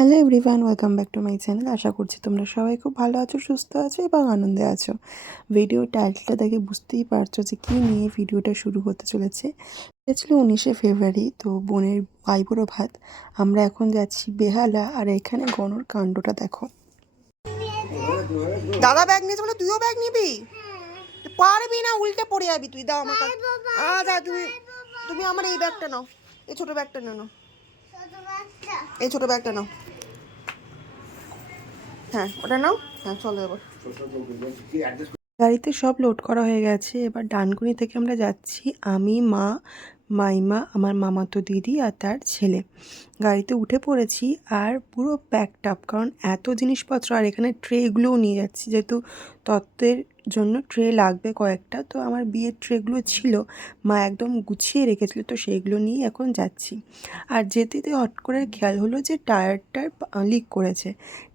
Hello everyone welcome back to my channel. আশা করছি তোমরা সবাই খুব ভালো আছো সুস্থ আছো এবং আনন্দে আছো। ভিডিও টাইটেলটা দেখে বুঝতেই পারছ যে কী নিয়ে ভিডিওটা শুরু হতে চলেছে। এটা ছিল উনিশে ফেব্রুয়ারি তো বোনের আইবুড়ো ভাত। আমরা এখন যাচ্ছি বেহালা আর এখানে গণর কাণ্ডটা দেখো। দাদা ব্যাগ নিয়েছে বলে তুইও ব্যাগ নিবি? পারবি না উল্টে পড়ে যাবি তুই দাও আমার কাছে আ যা তুমি তুমি আমার এই ব্যাগটা নাও। এই ছোট ব্যাগটা নাও। এই ছোট ব্যাগটা নাও। হ্যাঁ ওটা নাও। হ্যাঁ গাড়িতে সব লোড করা হয়ে গেছে, এবার ডানকুনি থেকে আমরা যাচ্ছি। আমি, মা, মাইমা, আমার মামাতো দিদি আর তার ছেলে। গাড়িতে উঠে পড়েছি আর পুরো প্যাকড আপ কারণ এত জিনিসপত্র আর এখানে ট্রেগুলোও নিয়ে যাচ্ছি, যেহেতু তত্ত্বের জন্য ট্রে লাগবে কয়েকটা। তো আমার বিয়ের ট্রেগুলো ছিল, মা একদম গুছিয়ে রেখেছিল, তো সেইগুলো নিয়ে এখন যাচ্ছি। আর যেতে হট করে খেয়াল হলো যে টায়ারটার লিক করেছে।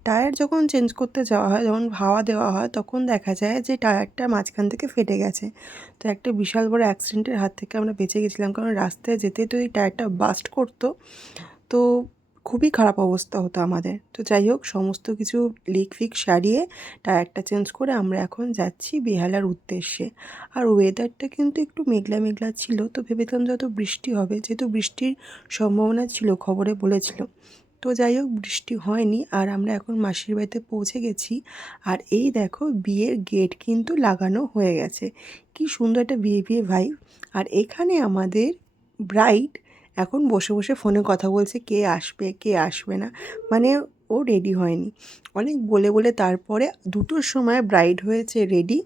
টায়ার যখন চেঞ্জ করতে যাওয়া হয়, যখন হাওয়া দেওয়া হয়, তখন দেখা যায় যে টায়ারটা মাঝখান থেকে ফেটে গেছে। তো একটা বিশাল বড় অ্যাক্সিডেন্টের হাত থেকে আমরা বেঁচে গেছিলাম, কারণ রাস্তায় যেতে তো এই টায়ারটা বাস্ট করতো। তো খুবই খারাপ অবস্থা হতো আমাদের। তো যাই হোক, সমস্ত কিছু লিক ফিক সারিয়ে টায়ারটা চেঞ্জ করে আমরা এখন যাচ্ছি বেহালার উদ্দেশ্যে। আর ওয়েদারটা কিন্তু একটু মেঘলা মেঘলা ছিল, তো ভেবেছিলাম যত বৃষ্টি হবে। যেহেতু বৃষ্টির সম্ভাবনা ছিল, খবরে বলেছিল। তো যাই হোক, বৃষ্টি হয়নি আর আমরা এখন মাসির বাড়িতে পৌঁছে গেছি। আর এই দেখো, বিয়ের গেট কিন্তু লাগানো হয়ে গেছে। কি সুন্দর একটা বিয়ে বিয়ে ভাই আর এখানে আমাদের ব্রাইড এখন বসে বসে ফোনে কথা বলছে কে আসবে কে আসবে না মানে ও রেডি হয়নি। অনেক বলে বলে তারপরে দুটোর সময় ব্রাইড হয়েছে রেডি.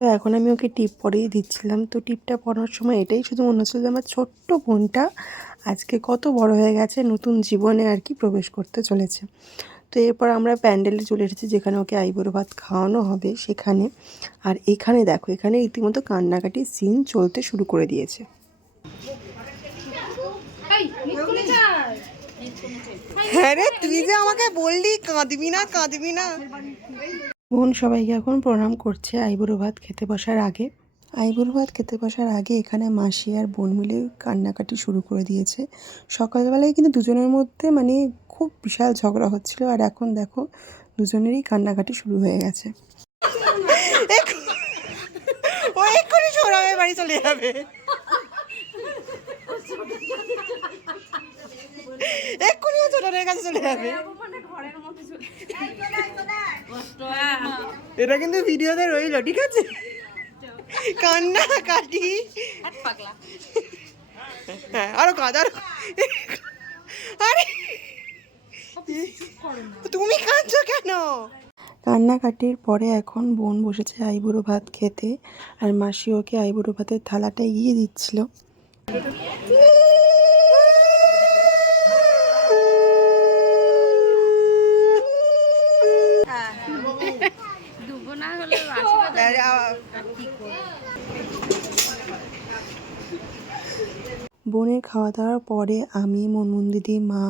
তো এখন আমি ওকে টিপ পরিয়ে দিচ্ছিলাম। তো টিপটা পরার সময় এটাই শুধু মনে হচ্ছিল যে আমার ছোট্ট বোনটা আজকে কত বড় হয়ে গেছে নতুন জীবনে আর কি প্রবেশ করতে চলেছে। তো এরপর আমরা প্যান্ডেলে চলে এসেছি যেখানে ওকে আইবুড়ো ভাত খাওয়ানো হবে সেখানে। আর এখানে দেখো এখানে রীতিমতো কান্নাকাটির সিন চলতে শুরু করে দিয়েছে। হ্যাঁ রে তুই যে আমাকে বললি কাঁদবি না কাঁদবি না। বোন সবাইকে এখন প্রণাম করছে আইবুড়ো ভাত খেতে বসার আগে। আইবুড়ো ভাত খেতে বসার আগে এখানে মাসি আর বোন মিলে কান্নাকাটি শুরু করে দিয়েছে। সকালবেলায় কিন্তু দুজনের মধ্যে মানে খুব বিশাল ঝগড়া হচ্ছিল আর এখন দেখো দুজনেরই কান্নাকাটি শুরু হয়ে গেছে। ও এক্ষুনি সৌরভের বাড়ি চলে যাবে। এক্ষুনি ও কাছে চলে যাবে। এটা কিন্তু ভিডিওতে রইল, ঠিক আছে? কান্না কাটি হ্যাঁ আরও কাঁদ, আরও আরে তুমি কাঁদছো কেন? কান্নাকাটির পরে এখন বোন বসেছে আইবুড়ো ভাত খেতে, আর মাসি ওকে আইবুড়ো ভাতের থালাটা এগিয়ে দিচ্ছিল ডুবো না হলে আশীর্বাদ বোনের খাওয়া দাওয়ার পরে আমি, মনমুন দিদি, মা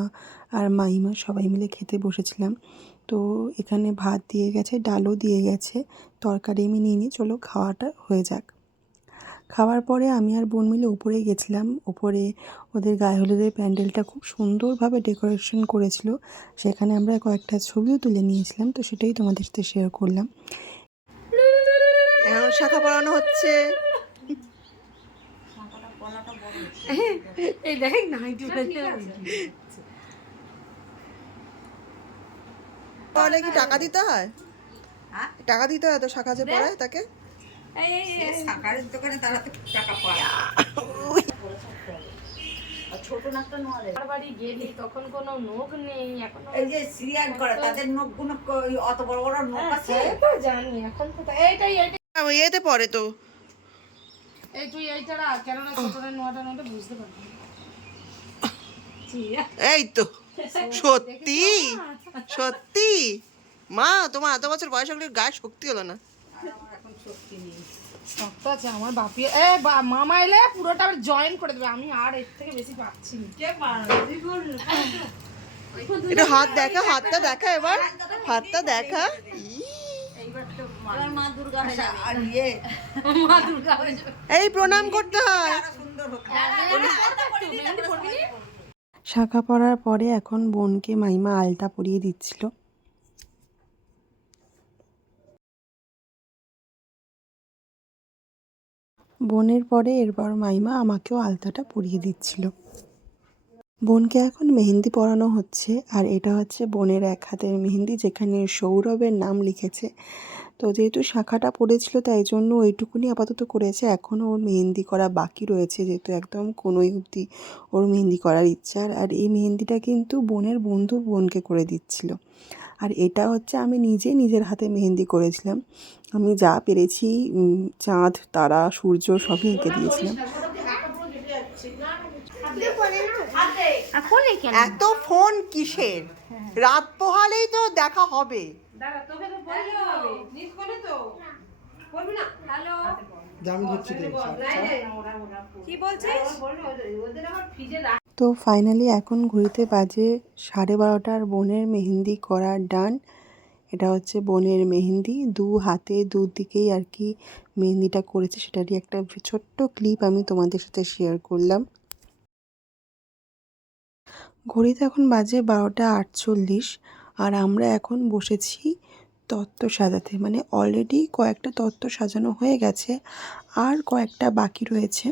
আর মাইমা সবাই মিলে খেতে বসেছিলাম। তো এখানে ভাত দিয়ে গেছে, ডালও দিয়ে গেছে, তরকারি আমি নিয়ে নিই চলো খাওয়াটা হয়ে যাক। খাওয়ার পরে আমি আর বোন মিলে উপরে গেছিলাম, উপরে ওদের গায়ে হলুদের প্যান্ডেলটা খুব সুন্দরভাবে ডেকোরেশন করেছিল। সেখানে আমরা কয়েকটা ছবিও তুলে নিয়েছিলাম, তো সেটাই তোমাদের সাথে শেয়ার করলাম। শাখা পড়ানো হচ্ছে। এই দেখ নাইটি তাহলে কি টাকা দিতে হয়? টাকা দিতে হয় তো শাখা যে পড়ায় তাকে? সাকারের দোকানে তারা তো টাকা পায়। আমার বাড়ি গেলি তখন কোনো নোখ নেই এখন এই যে সিরিয়াল করে তাদের নখগুলো ক- অত বড় বড় নখ আছে? তো জানি এখন তো এইটাই পড়ে তো। এই তুই এইটা রাখ কেননা ছোটটা নোয়াটা নোটা বুঝতে পারবি এই তো সত্যি? সত্যি? মা তোমার এত বছর বয়স হলে গায়ে শক্তি হলো না। শক্ত আছে আমার বাপি। এ বা- মামা এলে পুরোটা জয়েন করে দেবে। আমি আর এর থেকে বেশি পাচ্ছি না। একটু হাত দেখা হাতটা দেখা এবার। হাতটা দেখা। এই প্রণাম করতে হয়। তারপরে পরবি। নি? শাখা পরার পরে এখন বোনকে মাইমা আলতা পরিয়ে দিচ্ছিল। বোনের পরে এরপর মাইমা আমাকেও আলতাটা পরিয়ে দিচ্ছিল। বোনকে এখন মেহেন্দি পরানো হচ্ছে আর এটা হচ্ছে বোনের এক হাতের মেহেন্দি যেখানে সৌরভের নাম লিখেছে তো যেহেতু শাখাটা পড়েছিল তাই জন্য ওইটুকুনি আপাতত করেছে। এখনও ওর মেহেন্দি করা বাকি রয়েছে যেহেতু একদম কোনোই অবধি ওর মেহেন্দি করার ইচ্ছা। আর- আর এই মেহেন্দিটা কিন্তু বোনের বন্ধু বোনকে করে দিচ্ছিল। আর এটা হচ্ছে আমি নিজে নিজের হাতে মেহেন্দি করেছিলাম। আমি যা পেরেছি চাঁদ তারা সূর্য সবই এঁকে দিয়েছিলাম। এত ফোন কিসের? রাত পোহালেই তো দেখা হবে। দাঁড়া, তোকে তো বলতে হবে। নিজ করে তো। বলবি না? কি বলছিস? ওদের আবার ফ্রিজে তো ফাইনালি এখন ঘড়িতে বাজে সাড়ে বারোটার বোনের মেহেন্দি করা ডান এটা হচ্ছে বোনের মেহেন্দি। দু হাতে দুদিকেই আর কি মেহেন্দিটা করেছে। সেটারই একটা ছোট্ট ক্লিপ আমি তোমাদের সাথে শেয়ার করলাম। ঘড়িতে এখন বাজে বারোটা আটচল্লিশ। আর আমরা এখন বসেছি তত্ত্ব সাজাতে। মানে অলরেডি কয়েকটা তত্ত্ব সাজানো হয়ে গেছে আর কয়েকটা বাকি রয়েছে।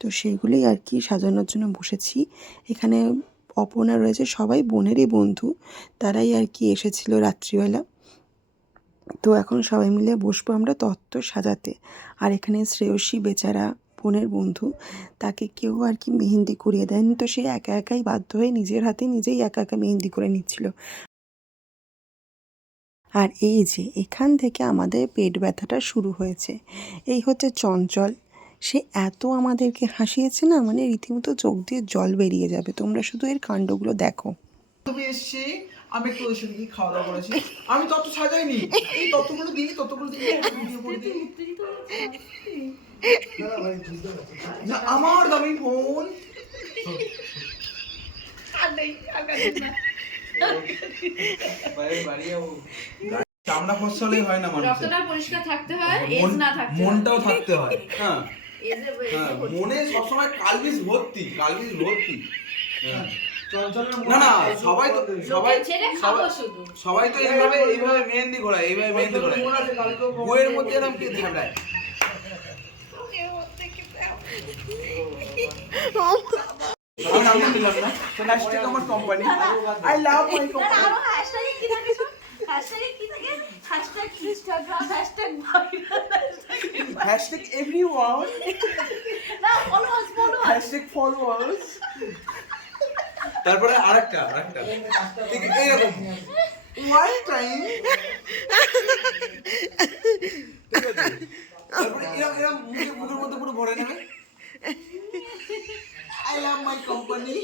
তো সেগুলোই আর কি সাজানোর জন্য বসেছি। এখানে অপর্ণা রয়েছে, সবাই বোনেরই বন্ধু। তারাই আর কি এসেছিল রাত্রিবেলা। তো এখন সবাই মিলে বসবো আমরা তত্ত্ব সাজাতে। আর এখানে শ্রেয়সী বেচারা বোনের বন্ধু, তাকে কেউ আর কি মেহেন্দি করিয়ে দেয়নি। তো সে একা একাই বাধ্য হয়ে নিজের হাতে নিজেই একা একা মেহেন্দি করে নিচ্ছিল। আর এই যে এখান থেকে আমাদের পেট ব্যথাটা শুরু হয়েছে। এই হচ্ছে চঞ্চল। সে এত আমাদেরকে হাসিয়েছে না মানে রীতিমতো চোখ দিয়ে জল বেরিয়ে যাবে। তোমরা শুধু এর কাণ্ডগুলো দেখো। তুমি এসছি আমি একটু ওদের সাথে গিয়ে খাওয়া দাওয়া করেছি। আমি তত সাজাইনি। এই ততগুলো দিই ততগুলো দিই ভিডিও করে দিই না আমার দামি ফোন চামড়া ফসা হয় না মানুষের। রক্তটা পরিষ্কার থাকতে হয় এজ না থাকতে মনটাও থাকতে হয়। হ্যাঁ। হ্যাঁ মনে সবসময় কালবিস ভর্তি কালবিস ভর্তি। হ্যাঁ। না না সবাই তো সবাই তো এইভাবে এইভাবে মেহেন্দি ঘোরায় এইভাবে মেহেন্দি ঘোরায়। বইয়ের মধ্যে এরকম কি ঝামেলায় দিলাম না। আমার company I love my company hashtag everyone hashtag followers তারপরে আরেকটা আরেকটা। ঠিক ওয়ান টাইম তারপরে এরকম এরকম মুখে মুখের মধ্যে পুরো ভরে নেবে। আই লাভ মাই কোম্পানি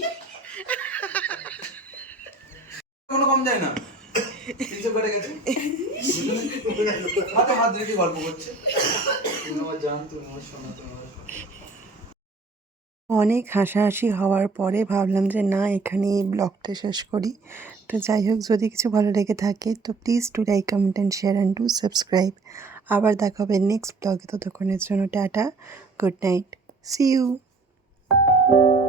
কোনো কম যায় না। করে গেছে। হাতে হাত রেখে গল্প করছে। অনেক হাসাহাসি হওয়ার পরে ভাবলাম যে না এখানে এই ব্লগটা শেষ করি। তো যাই হোক, যদি কিছু ভালো লেগে থাকে, তো please to like comment and share and to subscribe আবার দেখা হবে নেক্সট ব্লগে ততক্ষণের জন্য tata good night see you thank you